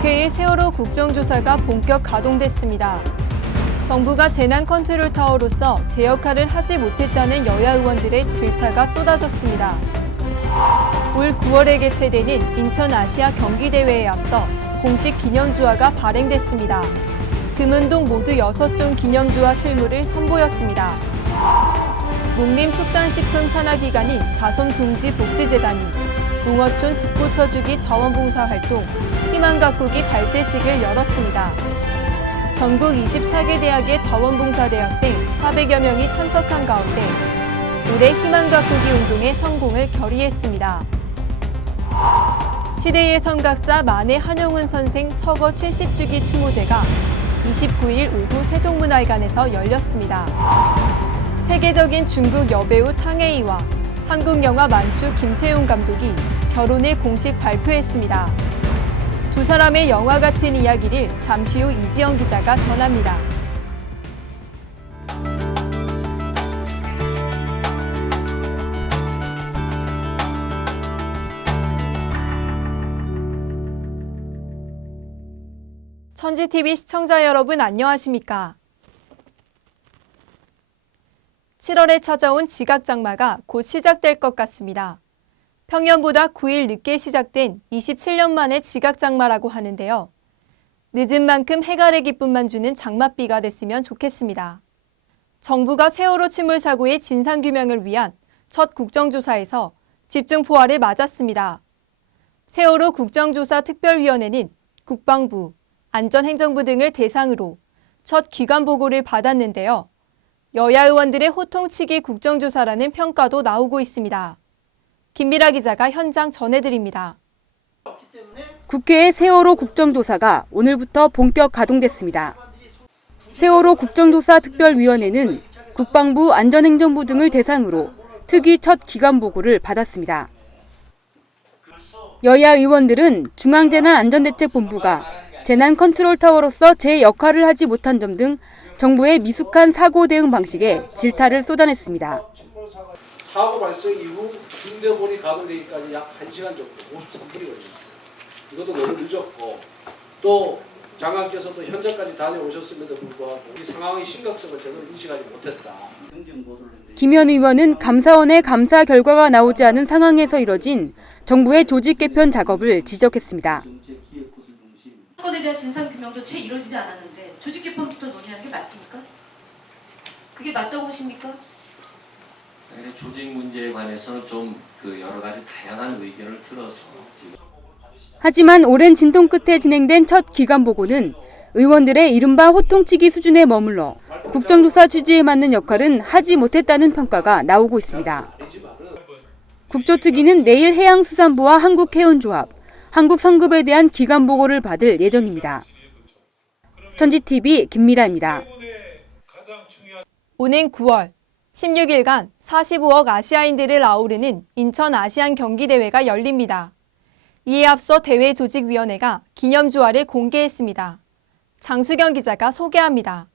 국회의 세월호 국정조사가 본격 가동됐습니다. 정부가 재난 컨트롤 타워로서 제 역할을 하지 못했다는 여야 의원들의 질타가 쏟아졌습니다. 올 9월에 개최되는 인천 아시아 경기대회에 앞서 공식 기념주화가 발행됐습니다. 금은동 모두 6종 기념주화 실물을 선보였습니다. 농림축산식품산하기관인 가솜동지복지재단이 농어촌 집고쳐주기 자원봉사 활동 희망가꾸기 발대식을 열었습니다. 전국 24개 대학의 자원봉사 대학생 400여 명이 참석한 가운데 올해 희망가꾸기 운동의 성공을 결의했습니다. 시대의 선각자 만해 한용운 선생 서거 70주기 추모제가 29일 오후 세종문화회관에서 열렸습니다. 세계적인 중국 여배우 탕웨이와 한국 영화 만추 김태용 감독이 결혼을 공식 발표했습니다. 두 사람의 영화 같은 이야기를 잠시 후 이지영 기자가 전합니다. 천지TV 시청자 여러분 안녕하십니까? 7월에 찾아온 지각장마가 곧 시작될 것 같습니다. 평년보다 9일 늦게 시작된 27년 만의 지각장마라고 하는데요. 늦은 만큼 해갈의 기쁨만 주는 장맛비가 됐으면 좋겠습니다. 정부가 세월호 침몰 사고의 진상규명을 위한 첫 국정조사에서 집중포화를 맞았습니다. 세월호 국정조사 특별위원회는 국방부, 안전행정부 등을 대상으로 첫 기관 보고를 받았는데요. 여야 의원들의 호통치기 국정조사라는 평가도 나오고 있습니다. 김미라 기자가 현장 전해드립니다. 국회의 세월호 국정조사가 오늘부터 본격 가동됐습니다. 세월호 국정조사 특별위원회는 국방부, 안전행정부 등을 대상으로 특위 첫 기관 보고를 받았습니다. 여야 의원들은 중앙재난안전대책본부가 재난 컨트롤 타워로서 제 역할을 하지 못한 점 등 정부의 미숙한 사고 대응 방식에 질타를 쏟아냈습니다. 사고 발생 이후 중대본이 가동되기까지 약 1시간 정도, 53분이 걸렸어요. 이것도 너무 늦었고 또 장관께서도 현장까지 다녀오셨음에도 불구하고 이 상황의 심각성을 제대로 인식하지 못했다. 김현 의원은 감사원의 감사 결과가 나오지 않은 상황에서 이뤄진 정부의 조직 개편 작업을 지적했습니다. 사건에 대한 진상규명도 채 이루어지지 않았는데 조직 개편부터 논의하는 게 맞습니까? 그게 맞다고 보십니까? 조직 문제에 관해서는 좀 여러 가지 다양한 의견을 들어서 지금. 하지만 오랜 진통 끝에 진행된 첫 기관 보고는 의원들의 이른바 호통치기 수준에 머물러 국정조사 취지에 맞는 역할은 하지 못했다는 평가가 나오고 있습니다. 국조특위는 내일 해양수산부와 한국해운조합, 한국성급에 대한 기관 보고를 받을 예정입니다. 천지TV 김미라입니다. 오는 9월 16일간 45억 아시아인들을 아우르는 인천 아시안 경기대회가 열립니다. 이에 앞서 대회조직위원회가 기념주화를 공개했습니다. 장수경 기자가 소개합니다.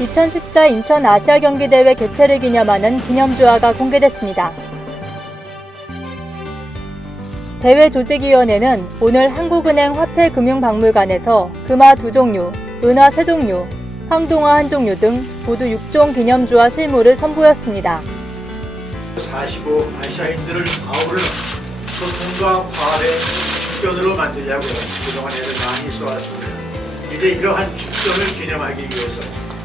2014 인천 아시아 경기대회 개최를 기념하는 기념주화가 공개됐습니다. 대회조직위원회는 오늘 한국은행 화폐금융박물관에서 금화 2종류, 은화 3종류, 황동화 1종류 등 모두 6종 기념주화 실물을 선보였습니다. 45 아시아인들을 아우르는 소통과 화합의 축전으로 만들려고 그동안 애를 많이 쏘았습니다. 이제 이러한 축전을 기념하기 위해서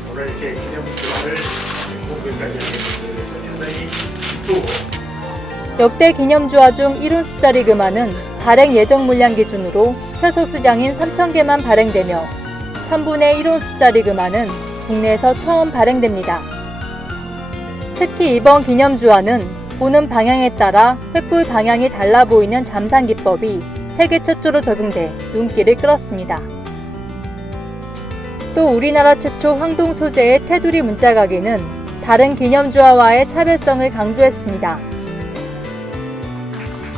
오늘 이렇게 기념주화를 공개까지 하게 돼서 대단히 기쁘고 역대 기념주화 중 1운 숫자리 금화는 발행 예정 물량 기준으로 최소 수량인 3,000개만 발행되며 3분의 1운 숫자리 금화는 국내에서 처음 발행됩니다. 특히 이번 기념주화는 보는 방향에 따라 횃불 방향이 달라 보이는 잠상 기법이 세계 최초로 적용돼 눈길을 끌었습니다. 또 우리나라 최초 황동 소재의 테두리 문자각에는 다른 기념주화와의 차별성을 강조했습니다.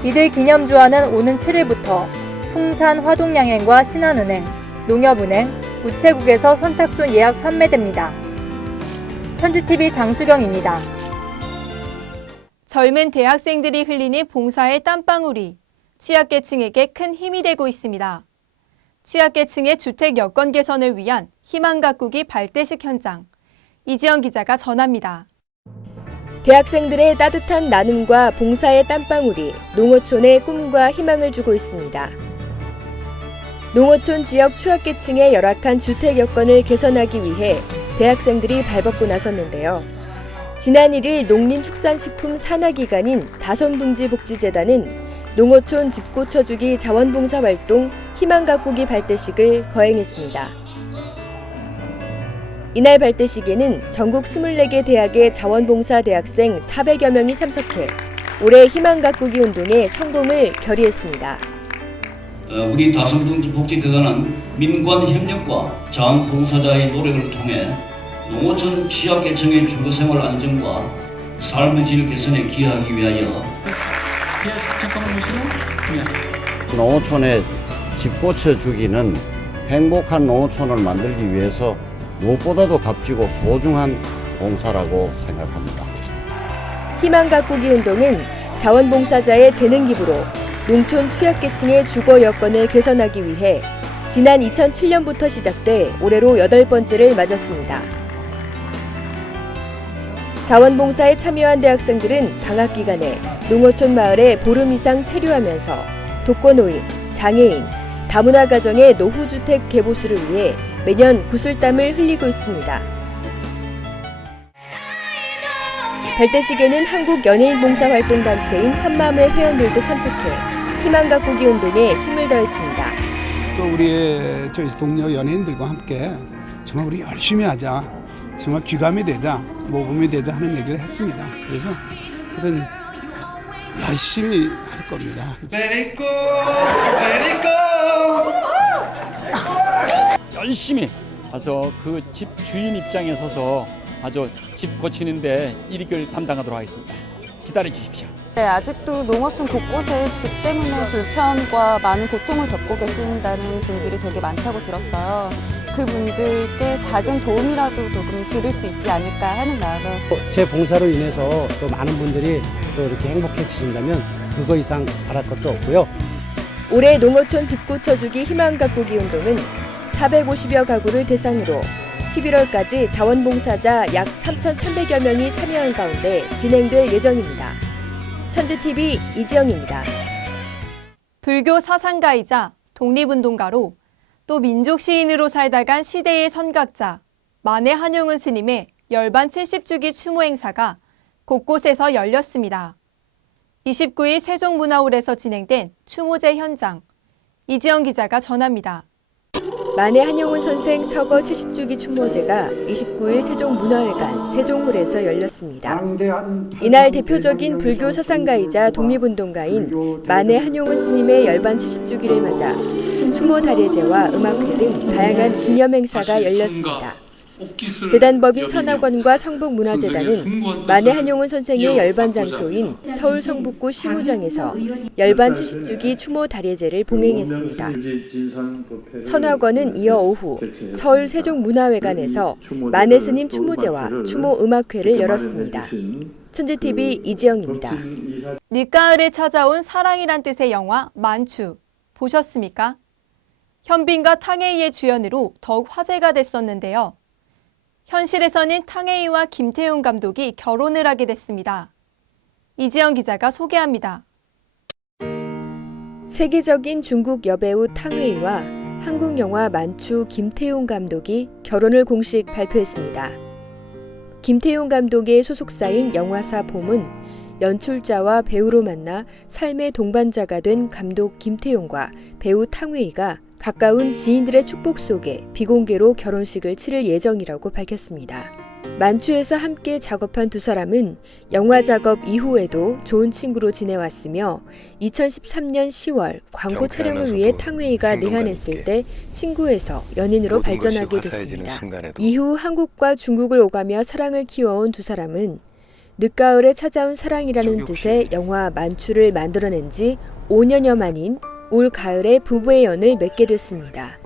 이들 기념주화는 오는 7일부터 풍산 화동양행과 신한은행, 농협은행, 우체국에서 선착순 예약 판매됩니다. 천지TV 장수경입니다. 젊은 대학생들이 흘리는 봉사의 땀방울이 취약계층에게 큰 힘이 되고 있습니다. 취약계층의 주택 여건 개선을 위한 희망 가꾸기 발대식 현장. 이지영 기자가 전합니다. 대학생들의 따뜻한 나눔과 봉사의 땀방울이 농어촌의 꿈과 희망을 주고 있습니다. 농어촌 지역 취약계층의 열악한 주택 여건을 개선하기 위해 대학생들이 발벗고 나섰는데요. 지난 1일 농림축산식품 산하기관인 다솜둥지복지재단은 농어촌 집 고쳐주기 자원봉사 활동 희망 가꾸기 발대식을 거행했습니다. 이날 발대식에는 전국 24개 대학의 자원봉사 대학생 400여 명이 참석해 올해 희망 가꾸기 운동의 성공을 결의했습니다. 우리 다솜둥지복지재단은 민관 협력과 자원봉사자의 노력을 통해 농어촌 취약계층의 주거생활 안정과 삶의 질 개선에 기여하기 위하여 농어촌에 집 고쳐주기는 행복한 농어촌을 만들기 위해서 무엇보다도 값지고 소중한 봉사라고 생각합니다. 희망 가꾸기 운동은 자원봉사자의 재능 기부로 농촌 취약계층의 주거 여건을 개선하기 위해 지난 2007년부터 시작돼 올해로 8번째를 맞았습니다. 자원봉사에 참여한 대학생들은 방학 기간에 농어촌 마을에 보름 이상 체류하면서 독거노인, 장애인, 다문화 가정의 노후주택 개보수를 위해 매년 구슬땀을 흘리고 있습니다. 발대식에는 한국연예인봉사활동단체인 한마음의 회원들도 참석해 희망 가꾸기 운동에 힘을 더했습니다. 또 우리의 저희 동료 연예인들과 함께 정말 우리 열심히 하자, 정말 귀감이 되자, 모범이 되자 하는 얘기를 했습니다. 그래서 하여튼 열심히 할 겁니다. 열심히 가서 그 집 주인 입장에 서서 아주 집 고치는데 일익을 담당하도록 하겠습니다. 기다려 주십시오. 네, 아직도 농어촌 곳곳에 집 때문에 불편과 많은 고통을 겪고 계신다는 분들이 되게 많다고 들었어요. 그분들께 작은 도움이라도 조금 드릴 수 있지 않을까 하는 마음에 제 봉사로 인해서 또 많은 분들이 또 이렇게 행복해지신다면 그거 이상 바랄 것도 없고요. 올해 농어촌 집 고쳐주기 희망 가꾸기 운동은 450여 가구를 대상으로 11월까지 자원봉사자 약 3,300여 명이 참여한 가운데 진행될 예정입니다. 천주TV 이지영입니다. 불교 사상가이자 독립운동가로 또 민족시인으로 살다간 시대의 선각자 만해 한용운 스님의 열반 70주기 추모 행사가 곳곳에서 열렸습니다. 29일 세종문화홀에서 진행된 추모제 현장, 이지영 기자가 전합니다. 만해 한용운 선생 서거 70주기 추모제가 29일 세종문화회관 세종홀에서 열렸습니다. 이날 대표적인 불교 사상가이자 독립운동가인 만해 한용운 스님의 열반 70주기를 맞아 추모 다례제와 음악회 등 다양한 기념 행사가 열렸습니다. 재단법인 선학원과 성북문화재단은 만해 한용운 선생의 열반 장소인 서울 성북구 시무장에서 열반 70주기 추모 다례제를 봉행했습니다. 선학원은 이어 오후 서울 세종문화회관에서 만해 스님 추모제와 추모 음악회를 열었습니다. 천지TV 이지영입니다. 늦가을에 찾아온 사랑이란 뜻의 영화 만추 보셨습니까? 현빈과 탕웨이의 주연으로 더욱 화제가 됐었는데요. 현실에서는 탕웨이와 김태용 감독이 결혼을 하게 됐습니다. 이지영 기자가 소개합니다. 세계적인 중국 여배우 탕웨이와 한국 영화 만추 김태용 감독이 결혼을 공식 발표했습니다. 김태용 감독의 소속사인 영화사 봄은 연출자와 배우로 만나 삶의 동반자가 된 감독 김태용과 배우 탕웨이가 가까운 지인들의 축복 속에 비공개로 결혼식을 치를 예정이라고 밝혔습니다. 만추에서 함께 작업한 두 사람은 영화 작업 이후에도 좋은 친구로 지내왔으며 2013년 10월 광고 촬영을 위해 탕웨이가 내한했을 때 친구에서 연인으로 발전하게 됐습니다. 이후 한국과 중국을 오가며 사랑을 키워온 두 사람은 늦가을에 찾아온 사랑이라는 뜻의 영화 만추를 만들어낸 지 5년여 만인 올 가을에 부부의 연을 맺게 됐습니다.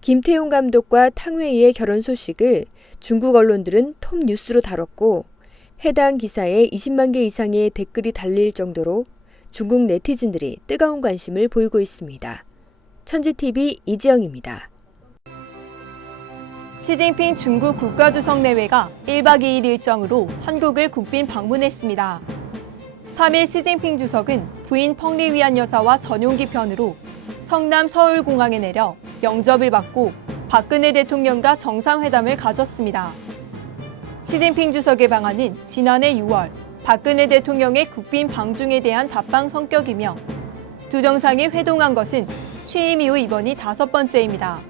김태용 감독과 탕웨이의 결혼 소식을 중국 언론들은 톱 뉴스로 다뤘고 해당 기사에 20만 개 이상의 댓글이 달릴 정도로 중국 네티즌들이 뜨거운 관심을 보이고 있습니다. 천지TV 이지영입니다. 시진핑 중국 국가주석 내외가 1박 2일 일정으로 한국을 국빈 방문했습니다. 3일 시진핑 주석은 부인 펑리위안 여사와 전용기 편으로 성남 서울공항에 내려 영접을 받고 박근혜 대통령과 정상회담을 가졌습니다. 시진핑 주석의 방안은 지난해 6월 박근혜 대통령의 국빈 방중에 대한 답방 성격이며 두 정상이 회동한 것은 취임 이후 이번이 5번째입니다.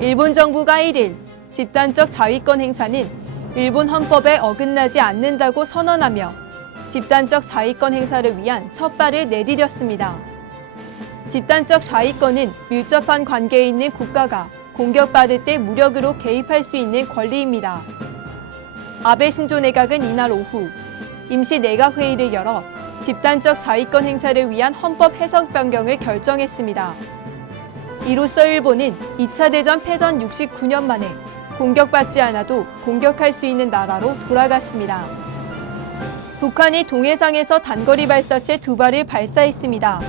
일본 정부가 1일 집단적 자위권 행사는 일본 헌법에 어긋나지 않는다고 선언하며 집단적 자위권 행사를 위한 첫 발을 내디뎠습니다. 집단적 자위권은 밀접한 관계에 있는 국가가 공격받을 때 무력으로 개입할 수 있는 권리입니다. 아베 신조 내각은 이날 오후 임시 내각회의를 열어 집단적 자위권 행사를 위한 헌법 해석 변경을 결정했습니다. 이로써 일본은 2차 대전 패전 69년 만에 공격받지 않아도 공격할 수 있는 나라로 돌아갔습니다. 북한이 동해상에서 단거리 발사체 2발을 발사했습니다.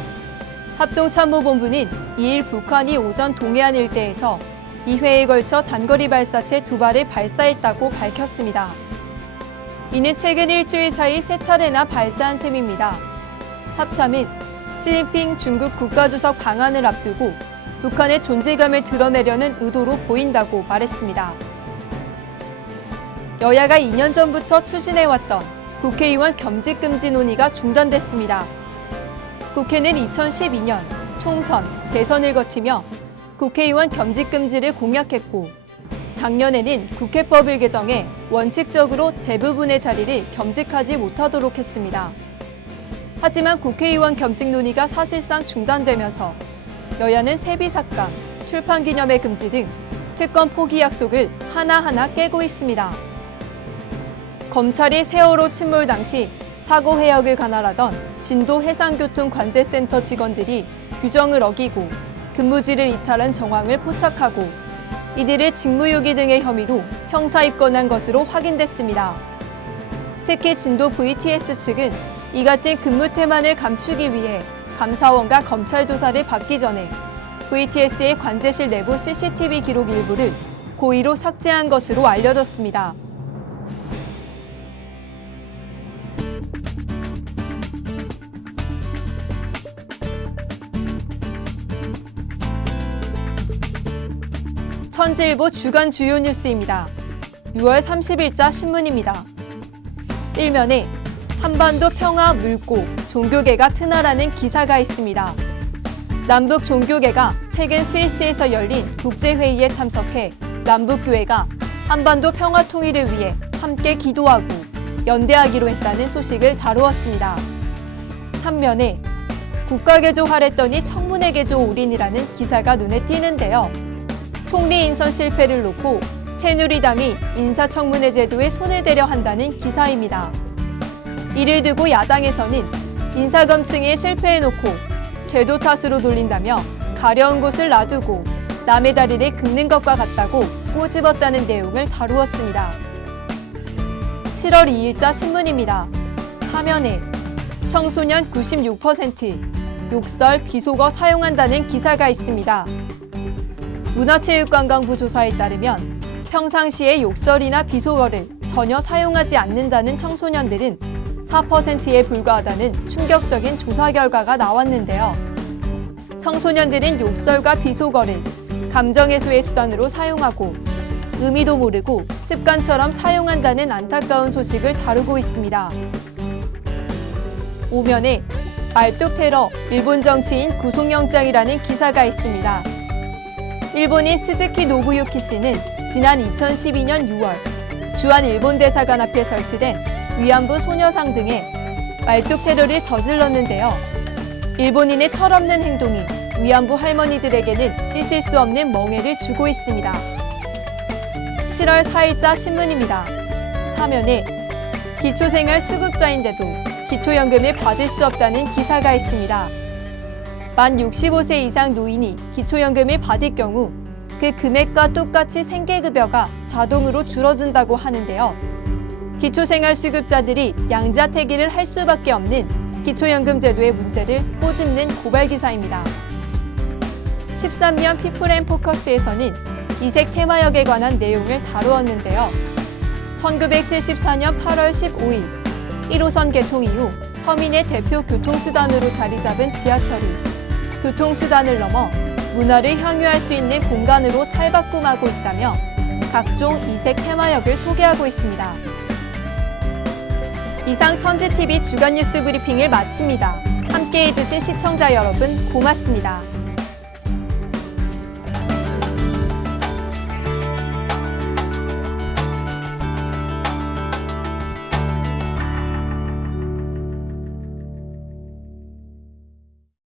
합동참모본부는 2일 북한이 오전 동해안 일대에서 2회에 걸쳐 단거리 발사체 2발을 발사했다고 밝혔습니다. 이는 최근 일주일 사이 3차례나 발사한 셈입니다. 합참은 시진핑 중국 국가주석 방한을 앞두고 북한의 존재감을 드러내려는 의도로 보인다고 말했습니다. 여야가 2년 전부터 추진해왔던 국회의원 겸직금지 논의가 중단됐습니다. 국회는 2012년 총선, 대선을 거치며 국회의원 겸직금지를 공약했고 작년에는 국회법을 개정해 원칙적으로 대부분의 자리를 겸직하지 못하도록 했습니다. 하지만 국회의원 겸직 논의가 사실상 중단되면서 여야는 세비삭감, 출판기념회 금지 등 특검 포기 약속을 하나하나 깨고 있습니다. 검찰이 세월호 침몰 당시 사고 해역을 관할하던 진도 해상교통관제센터 직원들이 규정을 어기고 근무지를 이탈한 정황을 포착하고 이들을 직무유기 등의 혐의로 형사 입건한 것으로 확인됐습니다. 특히 진도 VTS 측은 이 같은 근무 태만을 감추기 위해 감사원과 검찰 조사를 받기 전에 VTS의 관제실 내부 CCTV 기록 일부를 고의로 삭제한 것으로 알려졌습니다. 천지일보 주간 주요 뉴스입니다. 6월 30일자 신문입니다. 1면에 한반도 평화 물고 종교계가 트나라는 기사가 있습니다. 남북 종교계가 최근 스위스에서 열린 국제회의에 참석해 남북교회가 한반도 평화 통일을 위해 함께 기도하고 연대하기로 했다는 소식을 다루었습니다. 3면에 국가개조하랬더니 청문회 개조 올인이라는 기사가 눈에 띄는데요. 총리 인선 실패를 놓고 새누리당이 인사청문회 제도에 손을 대려 한다는 기사입니다. 이를 두고 야당에서는 인사검증에 실패해놓고 제도 탓으로 돌린다며 가려운 곳을 놔두고 남의 다리를 긁는 것과 같다고 꼬집었다는 내용을 다루었습니다. 7월 2일자 신문입니다. 사면에 청소년 96% 욕설, 비속어 사용한다는 기사가 있습니다. 문화체육관광부 조사에 따르면 평상시에 욕설이나 비속어를 전혀 사용하지 않는다는 청소년들은 4%에 불과하다는 충격적인 조사 결과가 나왔는데요. 청소년들은 욕설과 비속어를 감정해소의 수단으로 사용하고 의미도 모르고 습관처럼 사용한다는 안타까운 소식을 다루고 있습니다. 5면에 말뚝 테러, 일본 정치인 구속영장이라는 기사가 있습니다. 일본인 스즈키 노부유키 씨는 지난 2012년 6월 주한 일본 대사관 앞에 설치된 위안부 소녀상 등에 말뚝 테러를 저질렀는데요. 일본인의 철없는 행동이 위안부 할머니들에게는 씻을 수 없는 멍해를 주고 있습니다. 7월 4일자 신문입니다. 사면에 기초생활 수급자인데도 기초연금을 받을 수 없다는 기사가 있습니다. 만 65세 이상 노인이 기초연금을 받을 경우 그 금액과 똑같이 생계급여가 자동으로 줄어든다고 하는데요. 기초생활수급자들이 양자택일을 할 수밖에 없는 기초연금제도의 문제를 꼬집는 고발기사입니다. 13년 피플앤포커스에서는 이색 테마역에 관한 내용을 다루었는데요. 1974년 8월 15일 1호선 개통 이후 서민의 대표 교통수단으로 자리 잡은 지하철이 교통수단을 넘어 문화를 향유할 수 있는 공간으로 탈바꿈하고 있다며 각종 이색 테마역을 소개하고 있습니다. 이상 천지TV 주간 뉴스 브리핑을 마칩니다. 함께해 주신 시청자 여러분 고맙습니다.